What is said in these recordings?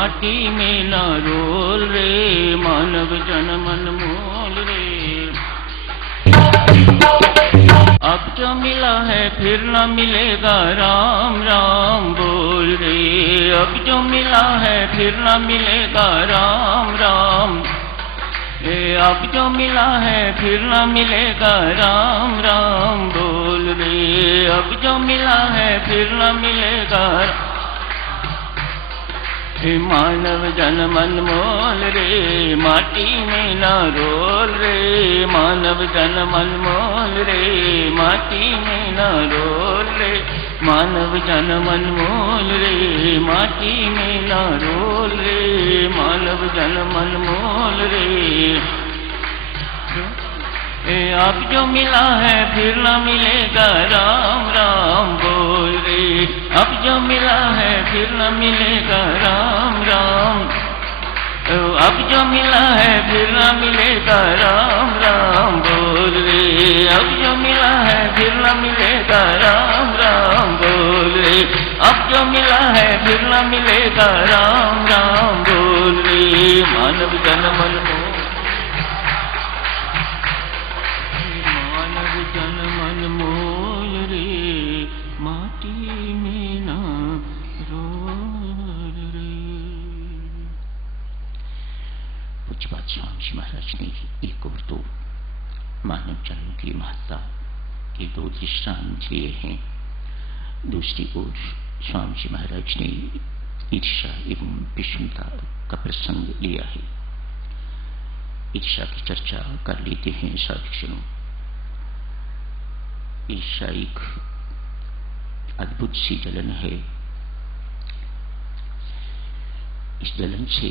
माटी में न रोल रे, मानव जन मन मोल रे। अब जो मिला है फिर न मिलेगा, राम राम बोल रे। अब जो मिला है फिर न मिलेगा, राम राम। अब जो मिला है फिर न मिलेगा, राम राम बोल रे। अब जो मिला है फिर न मिलेगा, मानव जन मन मोल रे, माटी में न रोल रे। मानव जन मन मोल रे, माटी में न रोल रे। मानव जन मन मोल रे, माटी में न रोल रे। मानव जन मन मोल रे। अब जो मिला है फिर न मिलेगा, राम राम बोल रे। अब जो मिला है फिर न मिलेगा, राम राम। अब जो मिला है फिर न मिलेगा, राम राम बोल रे। अब जो मिला है फिर न मिलेगा, राम राम बोल रे। अब जो मिला है फिर न मिलेगा, राम राम बोल रे। मानव जन मन मोल, मानव जन मन मोल रे, माटी में ना रोल रे। पूज्यपाद स्वामी जी महाराज ने एक और दो मानव जन्म की महत्ता के दो दृष्टांत लिए हैं। दूसरी ओर स्वामी जी महाराज ने ईर्ष्या एवं विषमता का प्रसंग लिया है। ईर्ष्या की चर्चा कर लेते हैं साथियों। ईर्ष्या एक अद्भुत सी जलन है। इस जलन से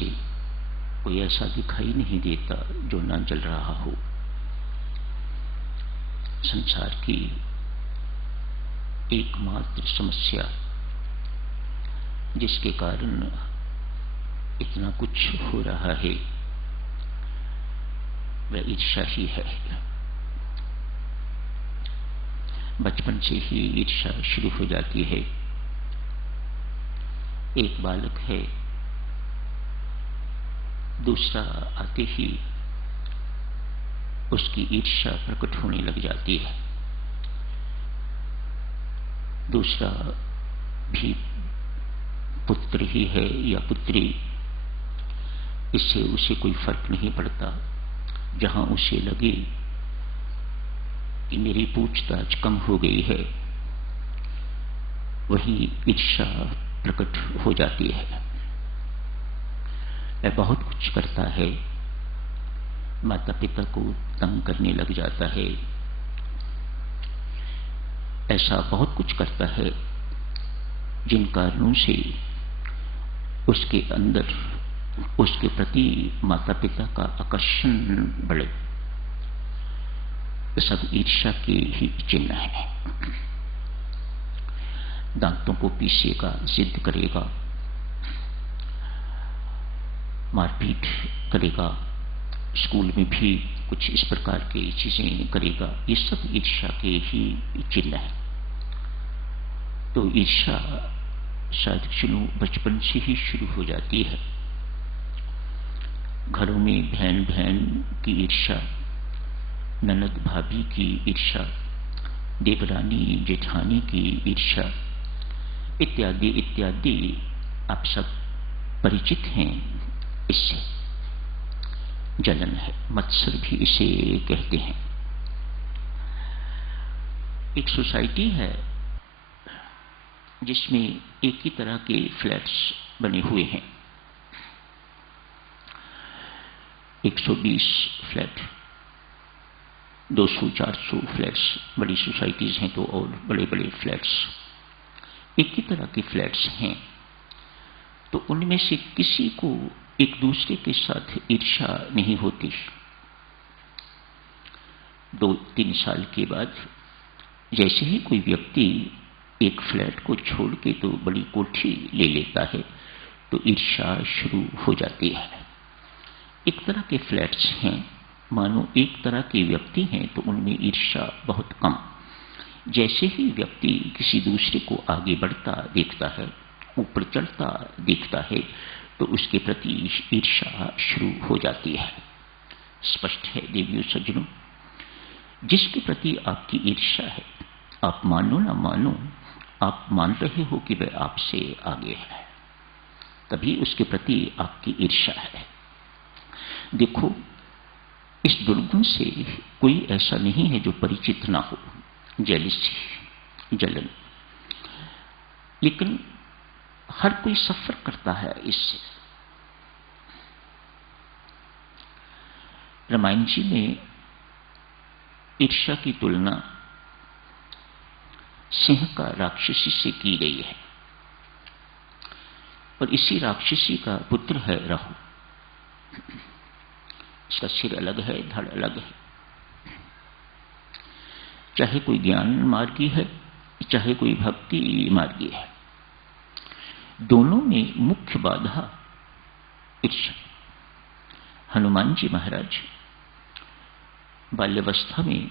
कोई ऐसा दिखाई नहीं देता जो ना जल रहा हो। संसार की एकमात्र समस्या जिसके कारण इतना कुछ हो रहा है वह ईर्ष्या ही है। बचपन से ही ईर्ष्या शुरू हो जाती है। एक बालक है, दूसरा आते ही उसकी ईर्ष्या प्रकट होने लग जाती है। दूसरा भी पुत्र ही है या पुत्री, इससे उसे कोई फर्क नहीं पड़ता। जहां उसे लगे कि मेरी पूछताछ कम हो गई है, वही ईर्ष्या प्रकट हो जाती है। वह बहुत कुछ करता है, माता पिता को तंग करने लग जाता है। ऐसा बहुत कुछ करता है जिन कारणों से उसके अंदर उसके प्रति माता पिता का आकर्षण बढ़े। सब ईर्ष्या के ही चिन्ह है। दांतों को पीसेगा, जिद करेगा, मारपीट करेगा, स्कूल में भी कुछ इस प्रकार की चीजें करेगा। ये सब ईर्ष्या के ही चिन्ह है। तो ईर्ष्या शायद शुरू बचपन से ही शुरू हो जाती है। घरों में बहन बहन की ईर्ष्या, ननद भाभी की ईर्ष्या, देवरानी जेठानी की ईर्ष्या इत्यादि इत्यादि आप सब परिचित हैं। इससे जलन है, मत्सर भी इसे कहते हैं। एक सोसाइटी है जिसमें एक ही तरह के फ्लैट्स बने हुए हैं। 120 फ्लैट, 200-400 फ्लैट्स, बड़ी सोसाइटीज हैं तो और बड़े बड़े फ्लैट्स, एक ही तरह के फ्लैट्स हैं। तो उनमें से किसी को एक दूसरे के साथ ईर्ष्या नहीं होती। 2-3 साल के बाद जैसे ही कोई व्यक्ति एक फ्लैट को छोड़ के तो बड़ी कोठी ले लेता है तो ईर्ष्या शुरू हो जाती है। एक तरह के फ्लैट्स हैं, मानो एक तरह के व्यक्ति हैं तो उनमें ईर्ष्या बहुत कम। जैसे ही व्यक्ति किसी दूसरे को आगे बढ़ता देखता है, ऊपर चढ़ता देखता है, तो उसके प्रति ईर्ष्या शुरू हो जाती है। स्पष्ट है देवियों सज्जनों, जिसके प्रति आपकी ईर्ष्या है, आप मानो ना मानो, आप मान रहे हो कि वह आपसे आगे है, तभी उसके प्रति आपकी ईर्ष्या है। देखो, इस दुर्गुण से कोई ऐसा नहीं है जो परिचित ना हो, जेलिसी, जलन, लेकिन हर कोई सफर करता है इससे। रामायण जी में ईर्ष्या की तुलना सिंह का राक्षसी से की गई है, और इसी राक्षसी का पुत्र है राहु। इसका सिर अलग है, धड़ अलग है। चाहे कोई ज्ञान मार्गी है, चाहे कोई भक्ति मार्गी है, दोनों में मुख्य बाधा ईर्ष्या। हनुमान जी महाराज बाल्यावस्था में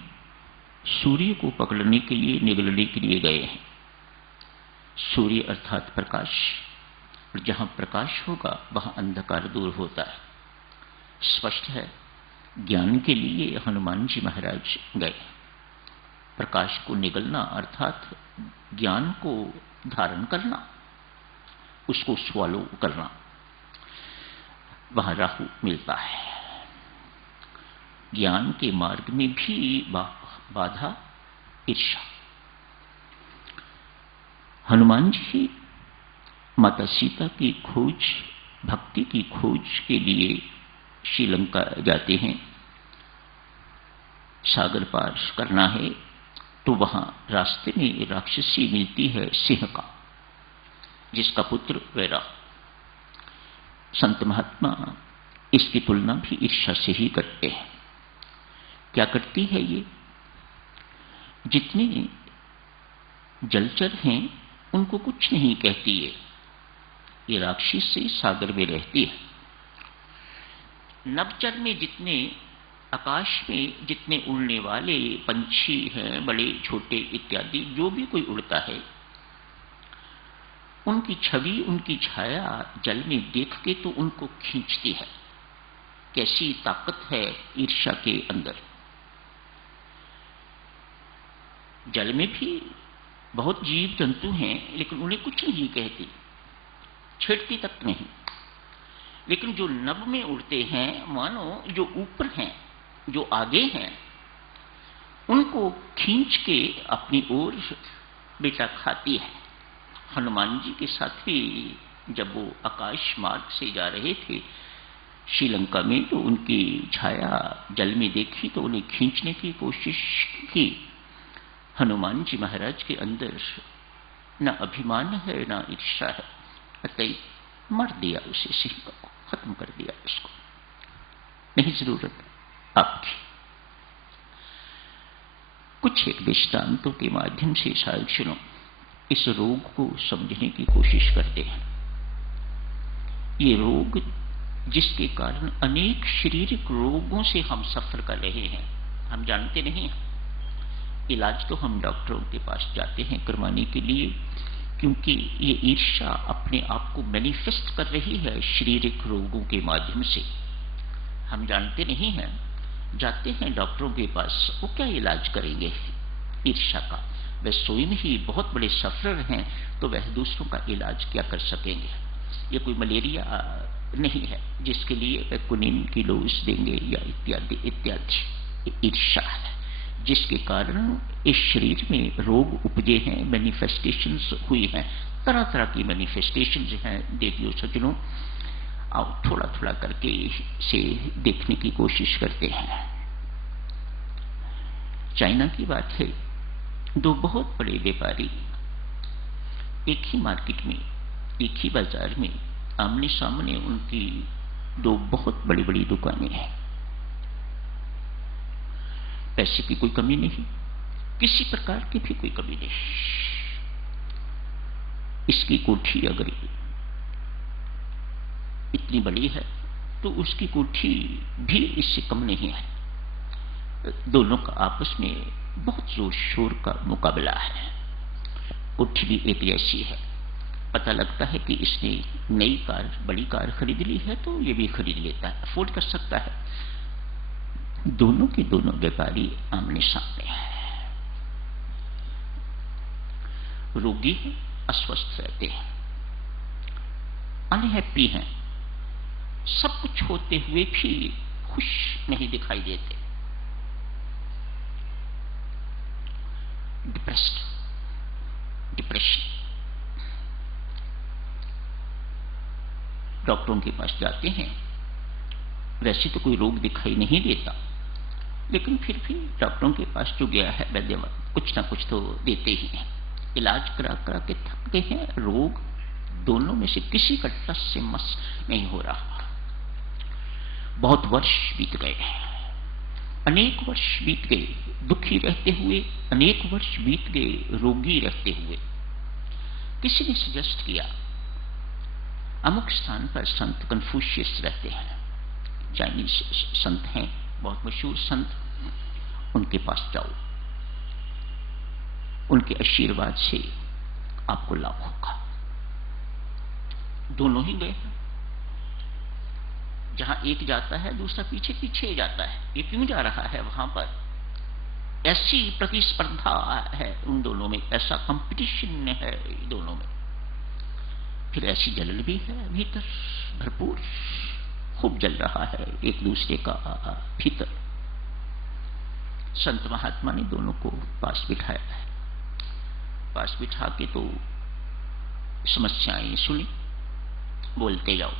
सूर्य को पकड़ने के लिए, निगलने के लिए गए हैं। सूर्य अर्थात प्रकाश, और जहां प्रकाश होगा वहां अंधकार दूर होता है। स्पष्ट है, ज्ञान के लिए हनुमान जी महाराज गए। प्रकाश को निगलना अर्थात ज्ञान को धारण करना, उसको स्वॉलो करना, वहां राहु मिलता है। ज्ञान के मार्ग में भी बाधा ईर्ष्या। हनुमान जी माता सीता की खोज, भक्ति की खोज के लिए श्रीलंका जाते हैं। सागर पार करना है तो वहां रास्ते में राक्षसी मिलती है सिंह का, जिसका पुत्र वैरा। संत महात्मा इसकी तुलना भी ईर्ष्या से ही करते हैं। क्या करती है ये? जितने जलचर हैं उनको कुछ नहीं कहती है, ये राक्षसी सागर में रहती है। नवचर में जितने आकाश में जितने उड़ने वाले पंछी हैं, बड़े छोटे इत्यादि, जो भी कोई उड़ता है, उनकी छवि, उनकी छाया जल में देख के तो उनको खींचती है। कैसी ताकत है ईर्ष्या के अंदर। जल में भी बहुत जीव जंतु हैं, लेकिन उन्हें कुछ नहीं कहती, छेड़ती तक नहीं। लेकिन जो नभ में उड़ते हैं, मानो जो ऊपर हैं, जो आगे हैं, उनको खींच के अपनी ओर बेटा खाती है। हनुमान जी के साथ भी जब वो आकाश मार्ग से जा रहे थे श्रीलंका में, तो उनकी छाया जल में देखी तो उन्हें खींचने की कोशिश की। हनुमान जी महाराज के अंदर न अभिमान है, न ईर्ष्या है, अतः मार दिया उसे, सिंह को खत्म कर दिया। उसको नहीं जरूरत आपकी। कुछ एक दृष्टांतों के माध्यम से शायद सुनो, इस रोग को समझने की कोशिश करते हैं। ये रोग जिसके कारण अनेक शारीरिक रोगों से हम सफर कर रहे हैं, हम जानते नहीं हैं। इलाज तो हम डॉक्टरों के पास जाते हैं करवाने के लिए, क्योंकि ये ईर्ष्या अपने आप को मैनिफेस्ट कर रही है शारीरिक रोगों के माध्यम से। हम जानते नहीं हैं, जाते हैं डॉक्टरों के पास, वो क्या इलाज करेंगे ईर्ष्या का? वह स्वयं ही बहुत बड़े सफरर हैं, तो वह दूसरों का इलाज क्या कर सकेंगे? ये कोई मलेरिया नहीं है जिसके लिए वह कुनीन की डोज देंगे या इत्यादि इत्यादि। ईर्ष्या है जिसके कारण इस शरीर में रोग उपजे हैं, मैनिफेस्टेशंस हुई हैं, तरह तरह की मैनिफेस्टेशंस हैं। देवियों सज्जनों, आओ थोड़ा थोड़ा करके से देखने की कोशिश करते हैं। चाइना की बात है, दो बहुत बड़े व्यापारी एक ही मार्केट में, एक ही बाजार में, आमने सामने उनकी दो बहुत बड़ी बड़ी दुकानें हैं। पैसे की कोई कमी नहीं, किसी प्रकार की भी कोई कमी नहीं। इसकी कोठी अगर इतनी बड़ी है तो उसकी कोठी भी इससे कम नहीं है। दोनों का आपस में बहुत जोर शोर का मुकाबला है। कोठी भी एक जैसी है, पता लगता है कि इसने नई कार, बड़ी कार खरीद ली है तो ये भी खरीद लेता है, अफोर्ड कर सकता है। दोनों के दोनों व्यापारी आमने सामने हैं, रोगी हैं, अस्वस्थ रहते हैं, अनहैप्पी हैं, सब कुछ होते हुए भी खुश नहीं दिखाई देते, डिप्रेशन। डॉक्टरों के पास जाते हैं, वैसे तो कोई रोग दिखाई नहीं देता, लेकिन फिर भी डॉक्टरों के पास जो गया है वैद्य कुछ ना कुछ तो देते ही हैं। इलाज करा करा के थक गए हैं, रोग दोनों में से किसी का टस से मस नहीं हो रहा। बहुत वर्ष बीत गए, अनेक वर्ष बीत गए, दुखी रहते हुए अनेक वर्ष बीत गए, रोगी रहते हुए। किसी ने सजेस्ट किया, अमुक स्थान पर संत कन्फ्यूशियस रहते हैं, चाइनीज संत हैं, बहुत मशहूर संत, उनके पास जाओ, उनके आशीर्वाद से आपको लाभ होगा। दोनों ही गए, जहां एक जाता है दूसरा पीछे पीछे जाता है। ये क्यों जा रहा है वहां पर? ऐसी प्रतिस्पर्धा है उन दोनों में, ऐसा कंपटीशन है दोनों में। फिर ऐसी जलन भी है भीतर, भरपूर खूब जल रहा है एक दूसरे का भीतर। संत महात्मा ने दोनों को पास बिठाया है, पास बिठा के तो समस्याएं सुनी, बोलते जाओ।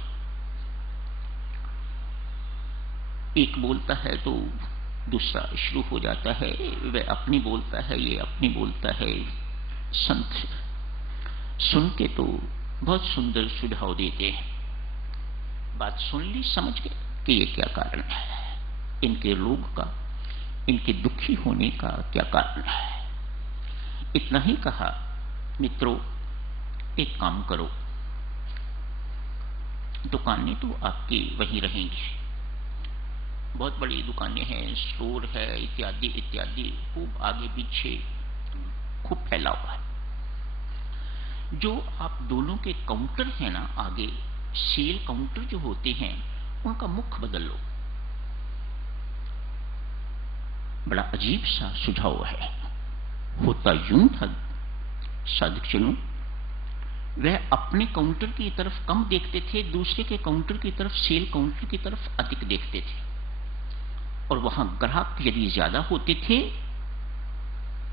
एक बोलता है तो दूसरा शुरू हो जाता है, वह अपनी बोलता है, ये अपनी बोलता है। संत सुन के तो बहुत सुंदर सुझाव देते हैं, बात सुन ली, समझ गए कि ये क्या कारण है, इनके रोग का, इनके दुखी होने का क्या कारण है। इतना ही कहा, मित्रों एक काम करो, दुकानें तो आपकी वहीं रहेंगी, बहुत बड़ी दुकानें हैं, स्टोर है, इत्यादि इत्यादि, खूब आगे पीछे खूब फैला हुआ है। जो आप दोनों के काउंटर हैं ना, आगे सेल काउंटर जो होते हैं, उनका मुख बदल लो। बड़ा अजीब सा सुझाव है। होता यूं था साधुजनों, वह अपने काउंटर की तरफ कम देखते थे, दूसरे के काउंटर की तरफ, सेल काउंटर की तरफ अधिक देखते थे। और वहां ग्राहक यदि ज्यादा होते थे,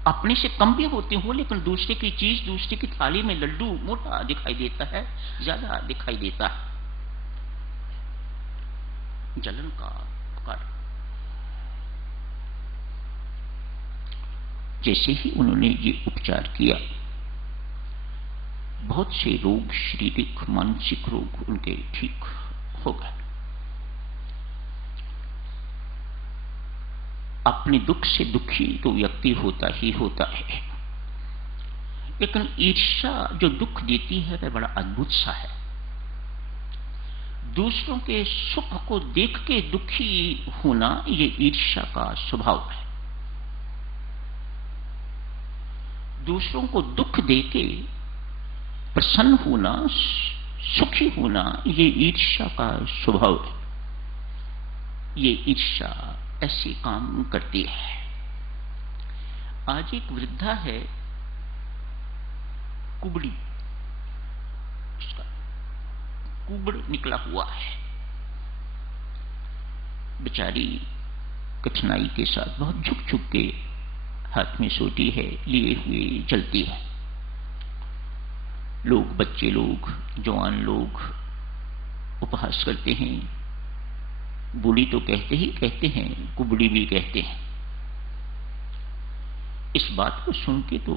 अपने से कम भी होते हो, लेकिन दूसरे की चीज, दूसरे की थाली में लड्डू मोटा दिखाई देता है, ज्यादा दिखाई देता है। जलन का कारण। जैसे ही उन्होंने ये उपचार किया, बहुत से रोग, शारीरिक मानसिक रोग उनके ठीक हो गए। अपने दुख से दुखी तो व्यक्ति होता ही होता है, लेकिन ईर्ष्या जो दुख देती है वह बड़ा अद्भुत सा है। दूसरों के सुख को देख के दुखी होना, ये ईर्ष्या का स्वभाव है। दूसरों को दुख देके प्रसन्न होना, सुखी होना, ये ईर्ष्या का स्वभाव है। ये ईर्ष्या ऐसे काम करती है। आज एक वृद्धा है, कुबड़ी, उसका कुबड़ निकला हुआ है, बेचारी कठिनाई के साथ बहुत झुक झुक के हाथ में सोटी है लिए हुए चलती है। लोग, बच्चे लोग, जवान लोग उपहास करते हैं, बूढ़ी तो कहते ही कहते हैं, कुबड़ी भी कहते हैं। इस बात को सुन के तो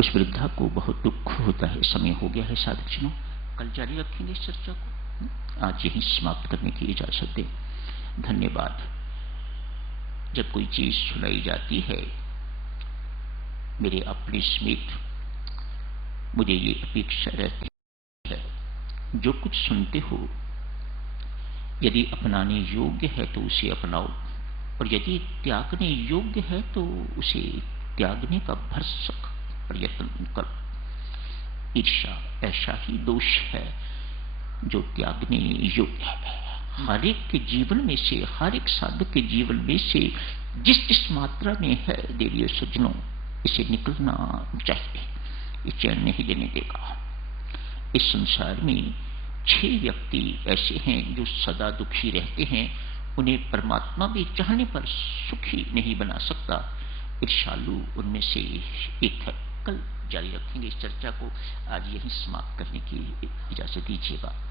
उस वृद्धा को बहुत दुख होता है। समय हो गया है साधुजनों, कल जारी रखेंगे इस चर्चा को, आज यही समाप्त करने की इजाजत दें। धन्यवाद। जब कोई चीज सुनाई जाती है मेरे अपने समेत, मुझे ये अपेक्षा रहती है, जो कुछ सुनते हो यदि अपनाने योग्य है तो उसे अपनाओ, और यदि त्यागने योग्य है तो उसे त्यागने का भरसक प्रयत्न करो। ईर्ष्या ऐसा ही दोष है जो त्यागने योग्य है। हर एक के जीवन में से, हर एक साधक के जीवन में से जिस जिस मात्रा में है देवियों सज्जनों, इसे निकलना चाहिए। ये चैन नहीं देने देगा। इस संसार में 6 व्यक्ति ऐसे हैं जो सदा दुखी रहते हैं, उन्हें परमात्मा भी चाहने पर सुखी नहीं बना सकता। ईर्ष्यालु उनमें से एक है। कल जारी रखेंगे इस चर्चा को, आज यही समाप्त करने की इजाजत दीजिएगा।